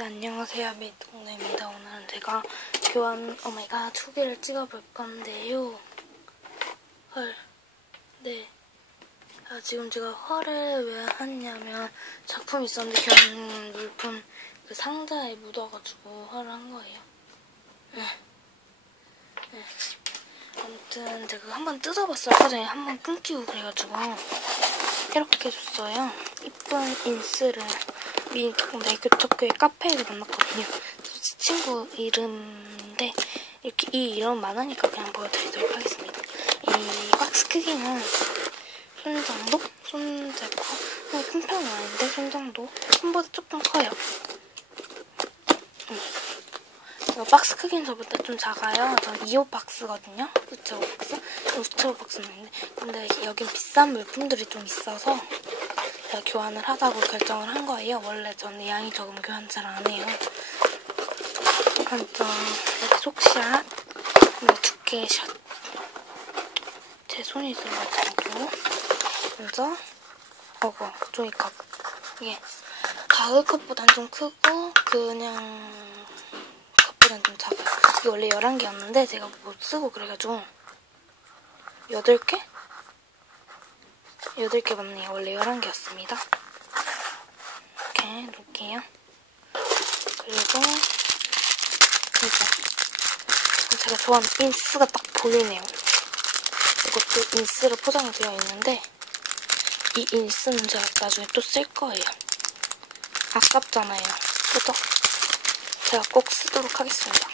네, 안녕하세요. 미동네입니다. 오늘은 제가 교환 오마이갓 후기를 찍어볼 건데요. 헐. 네. 아, 지금 제가 헐을 왜 하냐면 작품이 있었는데 교환 물품 그 상자에 묻어가지고 헐을 한 거예요. 네. 네. 아무튼 제가 한번 뜯어봤어요. 사전에 한번 끊기고 그래가지고 이렇게 해줬어요. 이쁜 인스를 미국대 교토교회 카페에서 만났거든요. 친구 이름인데 이렇게 이 이름 많으니까 그냥 보여드리도록 하겠습니다. 이 박스 크기는 손 정도? 손 제거 큰 편은 아닌데 손 정도? 손보다 조금 커요. 음. 이거 박스 크기는 저보다 좀 작아요. 전 2호 박스거든요. 우체국 박스? 우체국 박스는 아닌데. 근데 여긴 비싼 물품들이 좀 있어서 제가 교환을 하자고 결정을 한 거예요. 원래 저는 양이 적으면 교환 잘 안 해요. 먼저 이렇게 속샷, 두께 샷. 제 손이 들어가지고 먼저 어거 종이컵. 이게 가을 컵보단 좀 크고 그냥 컵보단 좀 작아요. 이게 원래 11개였는데 제가 못 쓰고 그래가지고 8개? 8개 맞네요. 원래 11개였습니다. 이렇게 놓을게요. 그리고 이거 제가 좋아하는 인스가 딱 보이네요. 이것도 인스로 포장이 되어 있는데 이 인스는 제가 나중에 또 쓸 거예요. 아깝잖아요. 그죠? 제가 꼭 쓰도록 하겠습니다.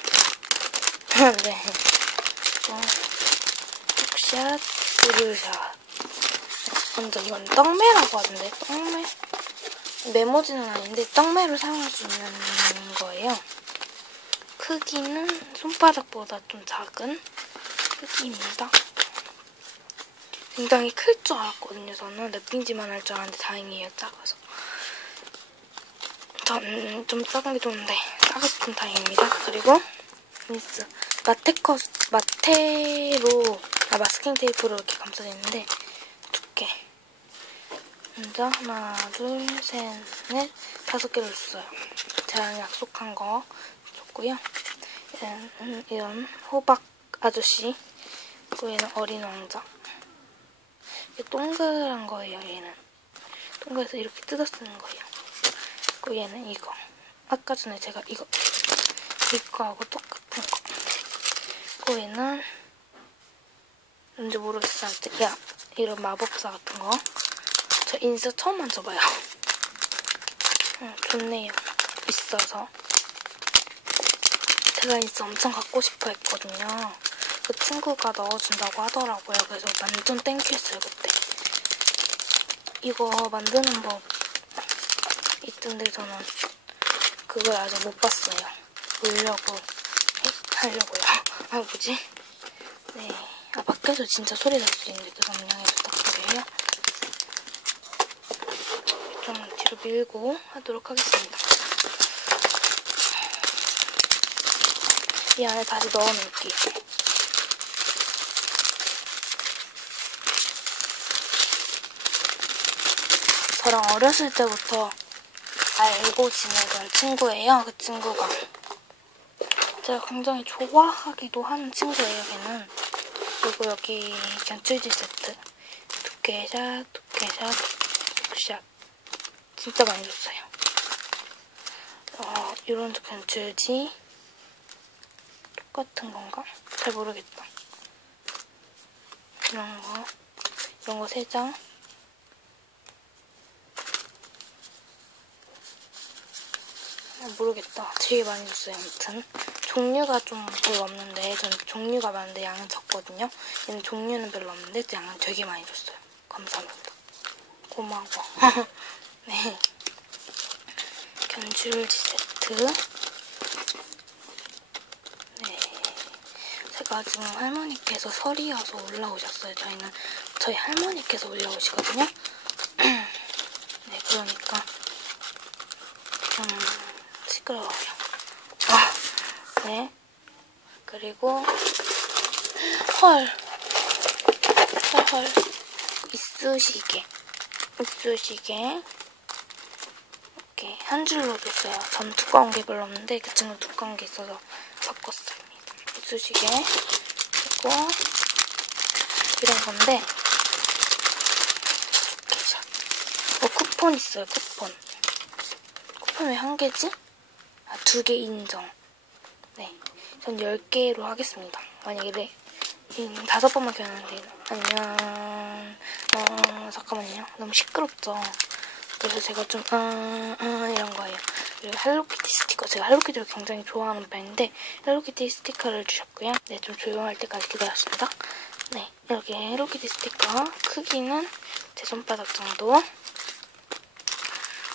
네. 어, 룩샷, 브루샷. 먼저 이건 떡매라고 하던데 떡매? 메모지는 아닌데 떡매를 사용할 수 있는 거예요. 크기는 손바닥보다 좀 작은 크기입니다. 굉장히 클 줄 알았거든요. 저는 랩핑지만 할 줄 알았는데 다행이에요. 작아서. 전 좀 작은 게 좋은데 작아서 좀 다행입니다. 그리고 미스 마테커 마테로 아, 마스킹 테이프로 이렇게 감싸져 있는데 두께 먼저 하나, 둘, 셋, 넷, 다섯 개를 줬어요. 제가 약속한 거 줬고요. 얘는 이런 호박 아저씨, 그리고 얘는 어린 왕자. 동그란 거예요, 얘는. 동그래서 이렇게 뜯어 쓰는 거예요. 그리고 얘는 이거. 아까 전에 제가 이거, 이거하고 똑같은 거. 그리고 얘는 뭔지 모르겠어요. 야, 이런 마법사 같은 거. 저 인스 처음 만져봐요. 응, 좋네요. 있어서. 제가 인스 엄청 갖고 싶어 했거든요. 그 친구가 넣어준다고 하더라고요. 그래서 완전 땡큐했어요, 그때. 이거 만드는 법 있던데 저는 그걸 아직 못 봤어요. 보려고 하려고요. 아, 뭐지? 네. 아, 밖에서 진짜 소리 날 수 있는데 그 양해 부탁드려요. 좀 뒤로 밀고 하도록 하겠습니다. 이 안에 다시 넣어 놓을게요. 저랑 어렸을 때부터 알고 지내던 친구예요. 그 친구가. 제가 굉장히 좋아하기도 하는 친구예요, 걔는. 그리고 여기 견출지 세트. 두께샷, 두께샷, 두께샷. 진짜 많이 줬어요. 어, 이런 견출지. 똑같은 건가? 잘 모르겠다. 이런 거. 이런 거세 장. 모르겠다. 되게 많이 줬어요, 아무튼. 종류가 좀 별로 없는데, 저는 종류가 많은데 양은 적거든요. 얘는 종류는 별로 없는데, 양은 되게 많이 줬어요. 감사합니다. 고마워. 네. 견줄지 세트. 네. 제가 지금 할머니께서 설이어서 올라오셨어요. 저희는, 저희 할머니께서 올라오시거든요. 네, 그러니까, 좀, 시끄러워요. 아, 네. 그리고 헐. 헐, 헐. 이쑤시개. 이쑤시개. 이렇게 한 줄로 줬어요. 전 두꺼운 게 별로 없는데 그 친구 두꺼운 게 있어서 섞었습니다. 이쑤시개 그리고 이런 건데 어, 쿠폰 있어요. 쿠폰. 쿠폰 왜 한 개지? 아, 두 개 인정. 네. 전 10개로 하겠습니다. 만약에 네, 음, 다섯 번만 교환하는데 안녕. 어, 잠깐만요. 너무 시끄럽죠? 그래서 제가 좀, 아, 아, 이런 거예요. 그리고 헬로키티 스티커. 제가 헬로키티를 굉장히 좋아하는 편인데, 헬로키티 스티커를 주셨고요. 네, 좀 조용할 때까지 기다렸습니다. 네, 이렇게 헬로키티 스티커. 크기는 제 손바닥 정도.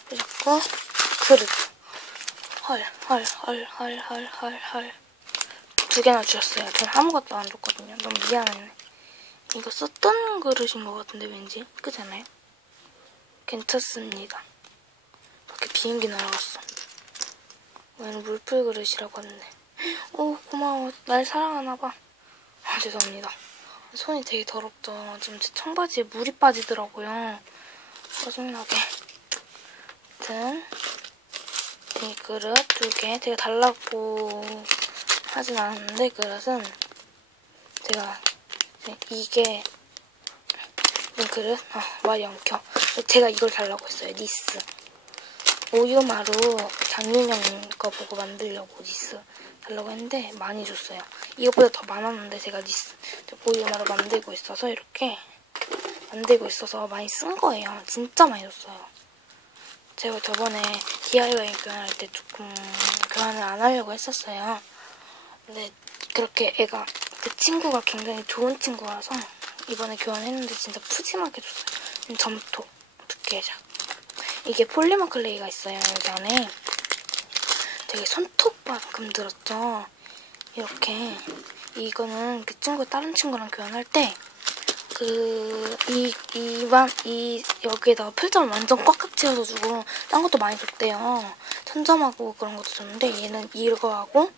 그리고 그릇. 헐, 헐, 헐, 헐, 헐, 헐, 헐. 두 개나 주셨어요. 전 아무것도 안 줬거든요. 너무 미안하네. 이거 썼던 그릇인 것 같은데 왠지. 그잖아요? 괜찮습니다. 밖에 비행기 날아갔어. 얘는 물풀 그릇이라고 하는데. 오, 고마워. 날 사랑하나 봐. 아, 죄송합니다. 손이 되게 더럽죠. 지금 제 청바지에 물이 빠지더라고요. 짜증나게. 아무튼, 이 그릇 두 개. 제가 달라고 하진 않았는데, 그릇은 제가 이게 이 그릇? 아, 말이 엉켜. 제가 이걸 달라고 했어요. 니스. 우유마루 장윤영 거 보고 만들려고 니스 달라고 했는데 많이 줬어요. 이것보다 더 많았는데 제가 니스 우유마루 만들고 있어서 이렇게 만들고 있어서 많이 쓴 거예요. 진짜 많이 줬어요. 제가 저번에 DIY 교환할 때 조금 교환을 안 하려고 했었어요. 근데 그렇게 애가 그 친구가 굉장히 좋은 친구라서 이번에 교환했는데 진짜 푸짐하게 줬어요. 점토, 두께샷. 이게 폴리머 클레이가 있어요, 여기 안에. 되게 손톱만큼 들었죠? 이렇게. 이거는 그 친구 다른 친구랑 교환할 때, 그, 이, 이만, 이, 여기에다가 풀점을 완전 꽉꽉 채워서 주고, 딴 것도 많이 줬대요. 천점하고 그런 것도 줬는데, 얘는 이거하고,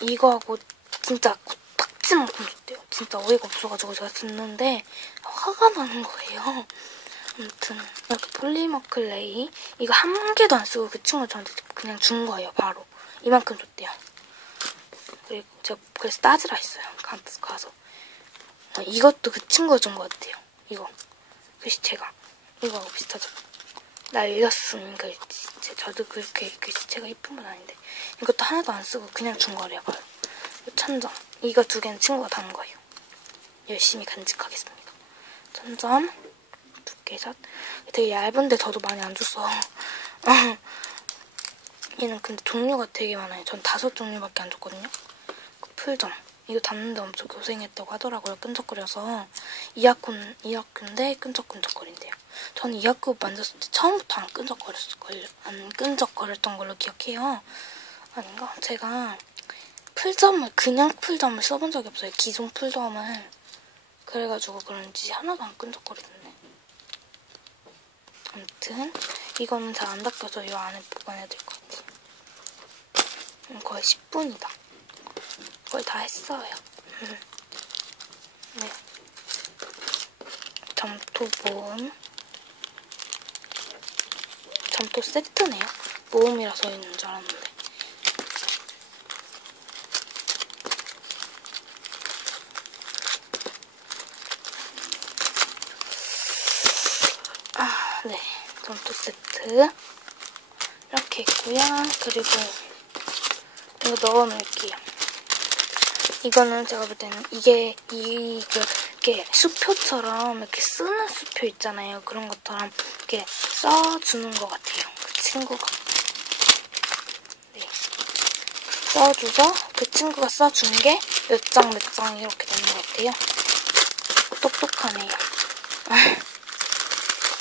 이거하고, 진짜 탁지만큼 줬대요. 진짜 어이가 없어가지고 제가 듣는데, 화가 나는 거예요. 아무튼 이렇게 폴리머 클 레이. 이거 한 개도 안 쓰고 그 친구 저한테 그냥 준 거예요 바로. 이만큼 줬대요. 그리고 제가 그래서 따지라 했어요. 가서. 어, 이것도 그 친구가 준 것 같아요. 이거. 글씨체가 이거하고 비슷하죠. 날렸음 글씨 저도 그렇게 글씨체가 이쁜 건 아닌데 이것도 하나도 안 쓰고 그냥 준 거래요 바로. 천점. 이거 두 개는 친구가 단 거예요. 열심히 간직하겠습니다. 천점 두께샷 되게 얇은데 저도 많이 안 줬어. 얘는 근데 종류가 되게 많아요. 전 다섯 종류밖에 안 줬거든요. 그 풀점. 이거 닿는데 엄청 고생했다고 하더라고요. 끈적거려서. 이하콘, 이하콘인데 끈적끈적거린대요. 저는 이하콘 만졌을 때 처음부터 안 끈적거렸을걸요. 안 끈적거렸던 걸로 기억해요. 아닌가? 제가 풀점을, 그냥 풀점을 써본 적이 없어요. 기존 풀점을. 그래가지고 그런지 하나도 안 끈적거리던데. 아무튼 이거는 잘 안 닦여서 이 안에 보관해야 될 것 같아요. 음, 거의 10분이다. 거의 다 했어요. 음. 네. 점토 모음. 점토 세트네요. 모음이라 서 있는 줄 알았는데. 아, 네. 점토 세트. 이렇게 있고요. 그리고 이거 넣어놓을게요. 이거는 제가 볼 때는 이게 이게 수표처럼 이렇게 쓰는 수표 있잖아요. 그런 것처럼 이렇게 써주는 것 같아요. 그 친구가. 네. 써줘서 그 친구가 써준 게 몇 장 몇장 이렇게 되는 것 같아요. 똑똑하네요.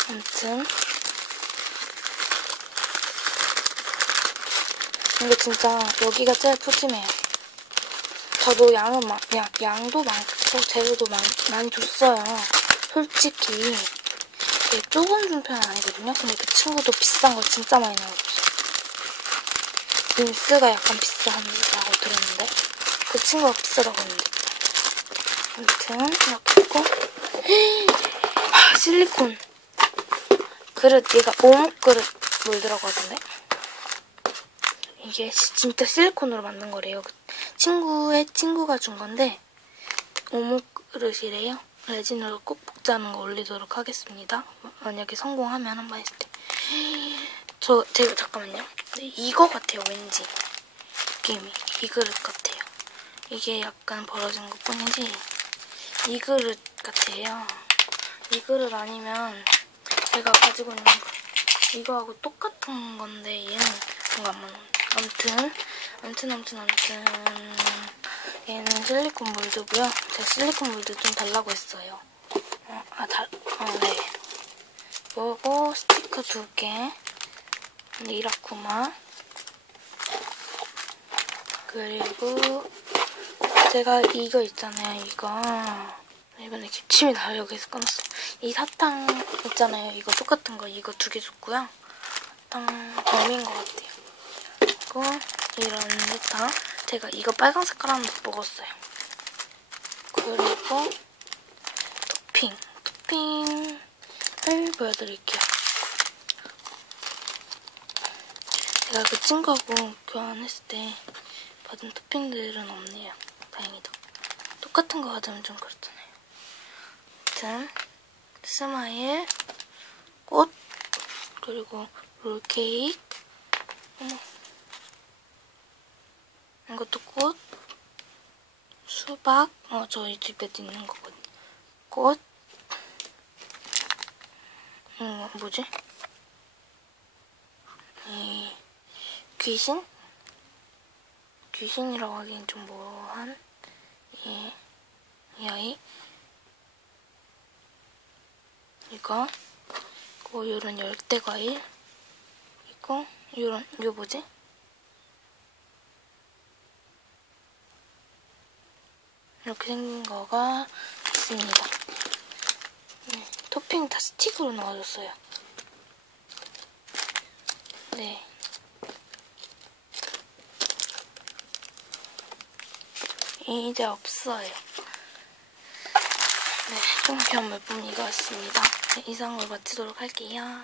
아무튼 근데 진짜 여기가 제일 푸짐해요. 저도 양은 막, 양, 양도 많고 재료도 많, 많이 줬어요. 솔직히 이게 조금 준 편은 아니거든요. 근데 그 친구도 비싼 거 진짜 많이 넣어줬어요. 빈스가 약간 비싸다고 들었는데 그 친구가 비싸다고 했는데 아무튼 이렇게 있고 아, 실리콘 그릇 얘가 오목 그릇 몰드라고 하던데. 이게 시- 진짜 실리콘으로 만든 거래요. 그 친구의 친구가 준 건데 오목 그릇이래요. 레진으로 꼭 복자는 거 올리도록 하겠습니다. 만약에 성공하면 한번 했을 때. 저 제가 잠깐만요. 네, 이거 같아요. 왠지 느낌이 이 그릇 같아요. 이게 약간 벌어진 것 뿐이지 이 그릇 같아요. 이 그릇 아니면 제가 가지고 있는 그 이거하고 똑같은 건데 얘는 뭔가 안 맞는 아무튼 아무튼 아무튼 아무튼 얘는 실리콘 몰드고요. 제가 실리콘 몰드 좀 달라고 했어요. 어, 아, 달, 어, 네. 요거 스티커 두 개. 이라쿠마. 그리고 제가 이거 있잖아요. 이거 이번에 기침이 나요. 여기서 끊었어. 이 사탕 있잖아요. 이거 똑같은 거 이거 두 개 줬고요. 사탕 범인 것 같아요. 그리고 이런 사탕. 제가 이거 빨간 색깔 하나 먹었어요. 그리고 토핑. 토핑을 보여드릴게요. 제가 그 친구하고 교환했을 때 받은 토핑들은 없네요. 다행히도. 똑같은 거 받으면 좀 그렇잖 아무튼 스마일, 꽃, 그리고 롤케이크, 어머. 이것도 꽃, 수박, 어, 저희 집에 있는 거거든요. 꽃, 음, 뭐지? 이, 귀신? 귀신이라고 하기엔 좀 뭐한, 이, 이 아이? 이거, 그리고 요런 열대 과일, 이거, 요런, 이거 뭐지? 이렇게 생긴 거가 있습니다. 네, 토핑 다 스틱으로 넣어줬어요. 네. 이제 없어요. 경험 몇분 이거였습니다. 네, 이상으로 마치도록 할게요.